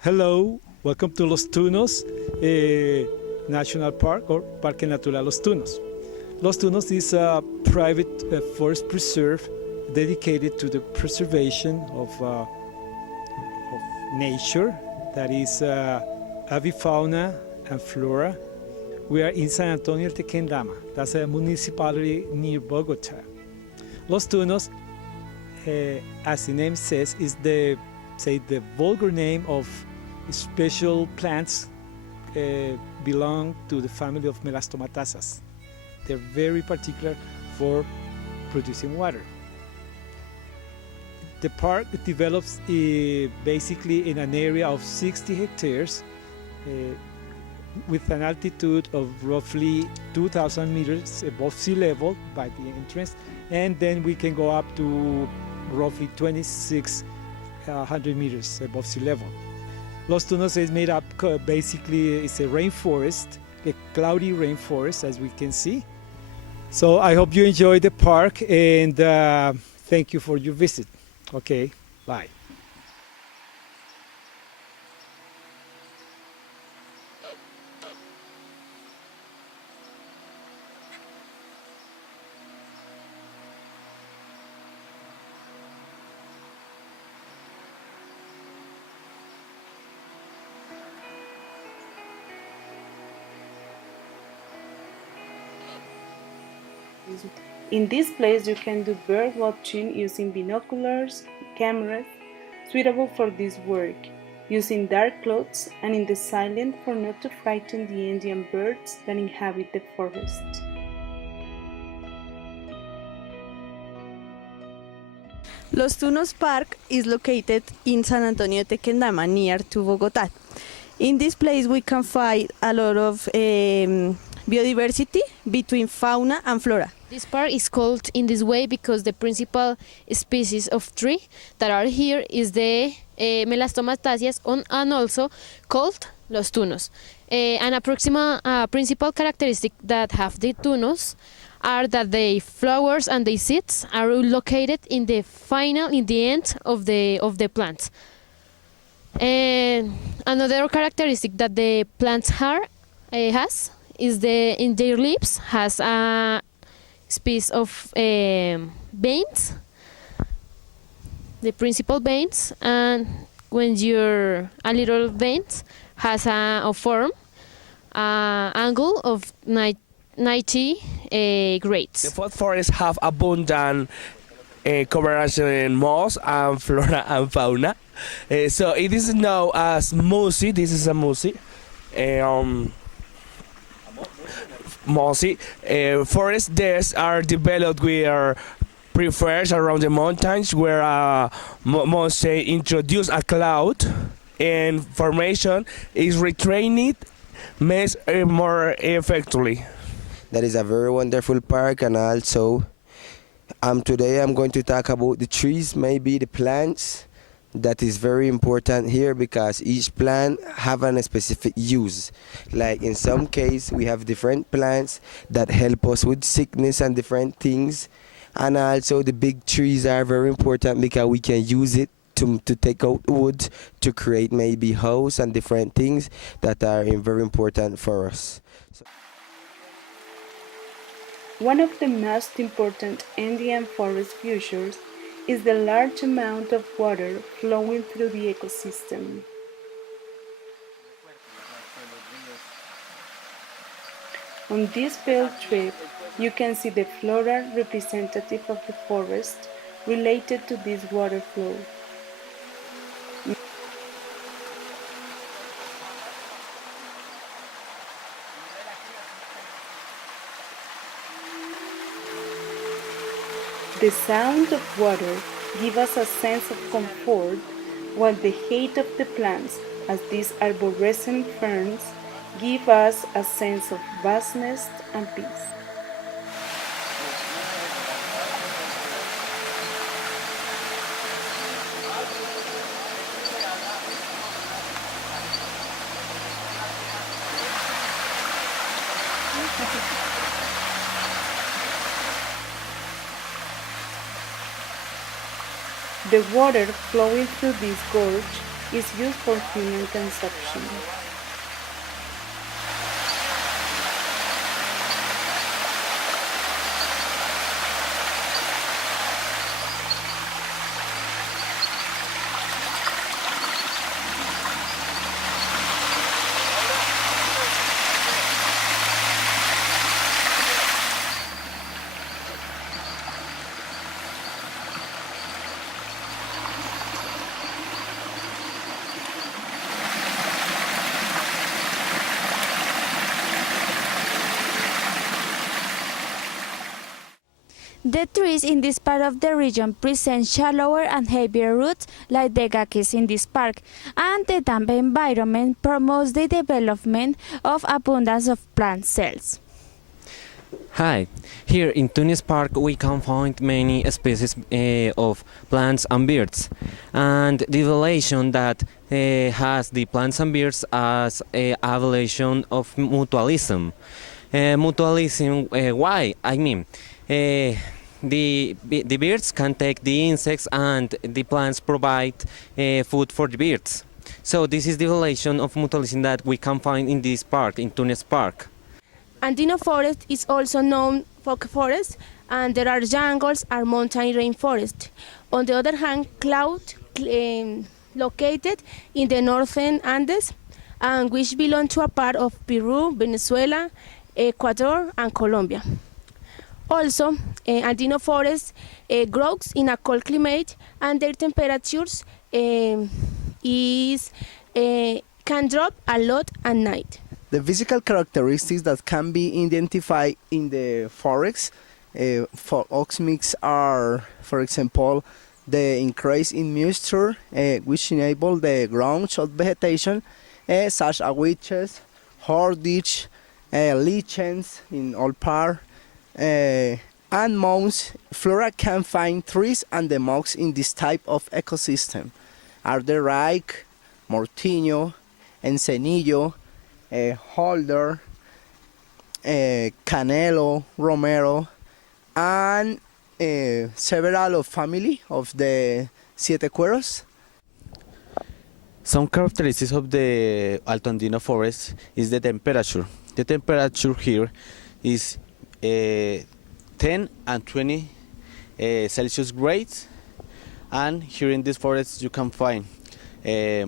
Hello, welcome to Los Tunos National Park or Parque Natural Los Tunos. Los Tunos is a private forest preserve dedicated to the preservation of nature, that is avifauna and flora. We are in San Antonio del Tequendama, that's a municipality near Bogota. Los Tunos, as the name says, is the vulgar name of special plants belong to the family of Melastomatacées. They're very particular for producing water. The park develops basically in an area of 60 hectares with an altitude of roughly 2,000 meters above sea level by the entrance, and then we can go up to roughly 2,600 meters above sea level. Los Tunos is made up basically, it's a rainforest, a cloudy rainforest, as we can see. So I hope you enjoy the park, and thank you for your visit. Okay, bye. In this place you can do bird watching using binoculars, cameras, suitable for this work, using dark clothes and in the silent for not to frighten the Indian birds that inhabit the forest. Los Tunos Park is located in San Antonio de Tequendama, near to Bogotá. In this place we can find a lot of biodiversity between fauna and flora. This park is called in this way because the principal species of tree that are here is the Melastomatacées and also called Los Tunos. And principal characteristic that have the tunos are that the flowers and the seeds are located in the end of the plant. And another characteristic that the plants has is in their leaves has a species of veins, the principal veins, and when a little veins has a form angle of 90 grades. The fourth forest have abundant coverage in moss and flora and fauna. So it is known as mossy. This is a mossy. Mossy forests there are developed where prefers around the mountains where mossy introduce a cloud and formation is retrained more effectively. That is a very wonderful park, and also today I'm going to talk about the trees, maybe the plants. That is very important here because each plant have a specific use. Like in some case we have different plants that help us with sickness and different things, and also the big trees are very important because we can use it to take out wood to create maybe house and different things that are very important for us. One of the most important Indian forest features is the large amount of water flowing through the ecosystem. On this field trip, you can see the flora representative of the forest related to this water flow. The sound of water gives us a sense of comfort, while the height of the plants, as these arborescent ferns, give us a sense of vastness and peace. The water flowing through this gorge is used for human consumption. The trees in this part of the region present shallower and heavier roots like the gakis in this park, and the damp environment promotes the development of abundance of plant cells. Hi, here in Tunis Park we can find many species of plants and birds, and the evolution that has the plants and birds as a evolution of mutualism. Mutualism, why? I mean, the birds can take the insects and the plants provide food for the birds. So this is the evolution of mutualism that we can find in this park, in Tunis Park. Andino forest is also known folk forest, and there are jungles and mountain rainforest. On the other hand, cloud located in the northern Andes, and which belong to a part of Peru, Venezuela, Ecuador, and Colombia. Also, Andino forest grows in a cold climate, and their temperatures can drop a lot at night. The physical characteristics that can be identified in the forest for ox mix are, for example, the increase in moisture, which enable the growth of vegetation, such as witches, hordage, lichens in all parts, and mounds. Flora can find trees and the moss in this type of ecosystem. Are the rake, mortiño, encenillo, holder, canelo, romero, and several of family of the siete cueros. Some characteristics of the Alto Andino forest is the temperature. The temperature here is 10 and 20 Celsius grades, and here in this forest you can find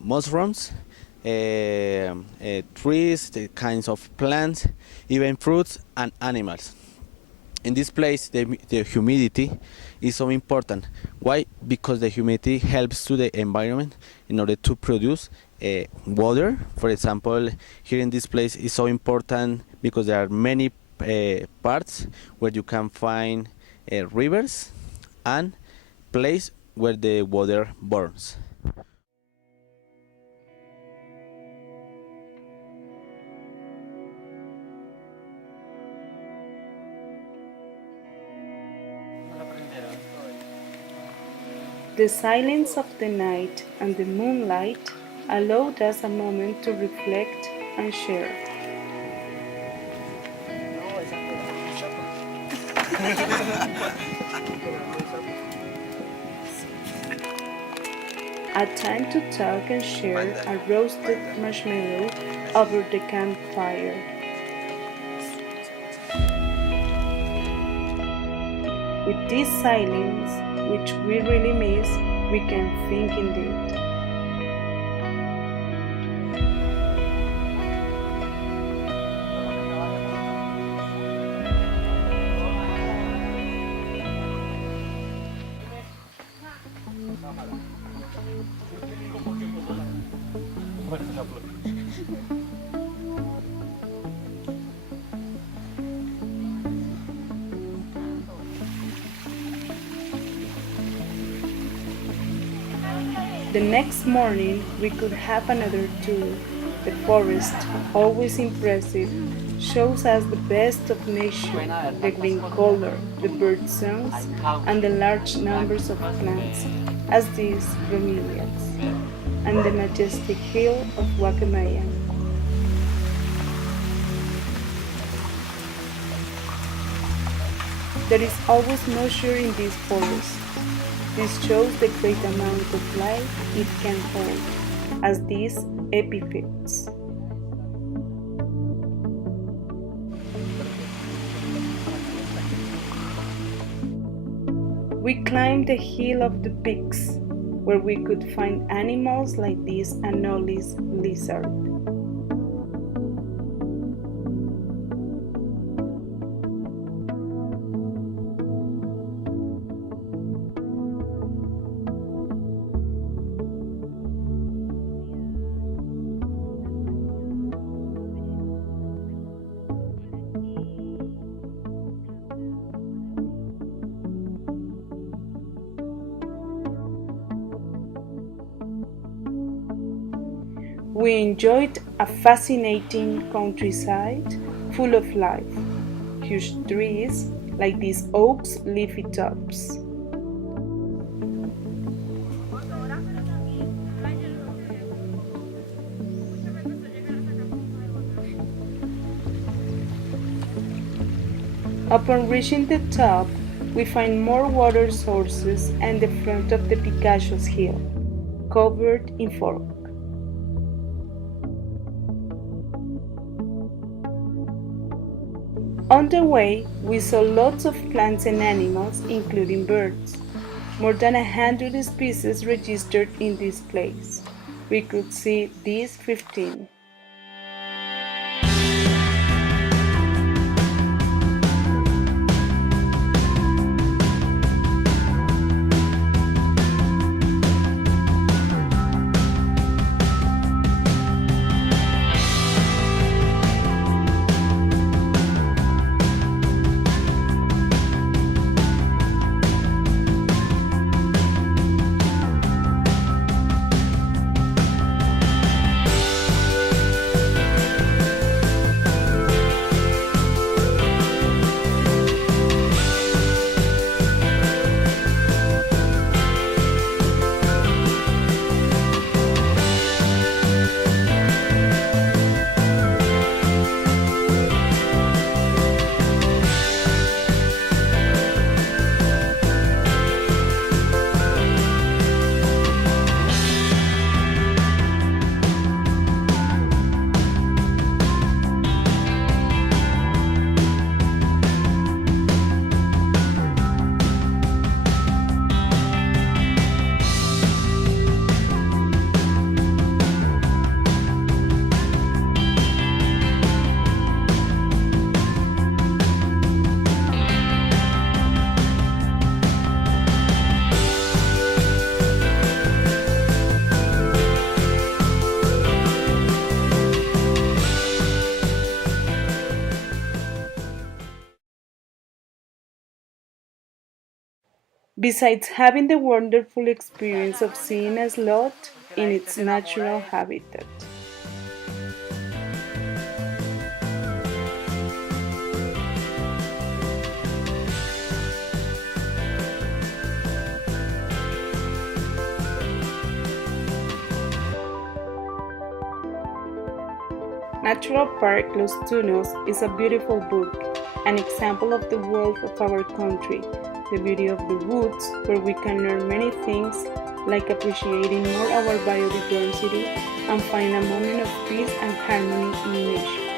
mushrooms, trees, the kinds of plants, even fruits and animals. In this place, the humidity is so important. Why? Because the humidity helps to the environment in order to produce water. For example, here in this place is so important because there are many parts where you can find rivers and place where the water burns. The silence of the night and the moonlight allowed us a moment to reflect and share. A time to talk and share a roasted marshmallow over the campfire. With this silence, which we really miss, we can think indeed. The next morning, we could have another tour. The forest, always impressive, shows us the best of nature, the green color, the bird songs, and the large numbers of plants, as these bromeliads, and the majestic hill of Guacamayan. There is always moisture in this forest. This shows the great amount of life it can hold. as these epiphytes. We climbed the hill of the peaks, where we could find animals like this Anolis lizard. We enjoyed a fascinating countryside full of life, huge trees like these oaks' leafy tops. Upon reaching the top, we find more water sources and the front of the Picachos Hill, covered in fog. On the way, we saw lots of plants and animals, including birds. More than 100 species registered in this place. We could see these 15. Besides having the wonderful experience of seeing a sloth in its natural habitat. Natural Park Los Tunos is a beautiful book, an example of the wealth of our country, the beauty of the woods, where we can learn many things like appreciating more our biodiversity and find a moment of peace and harmony in nature.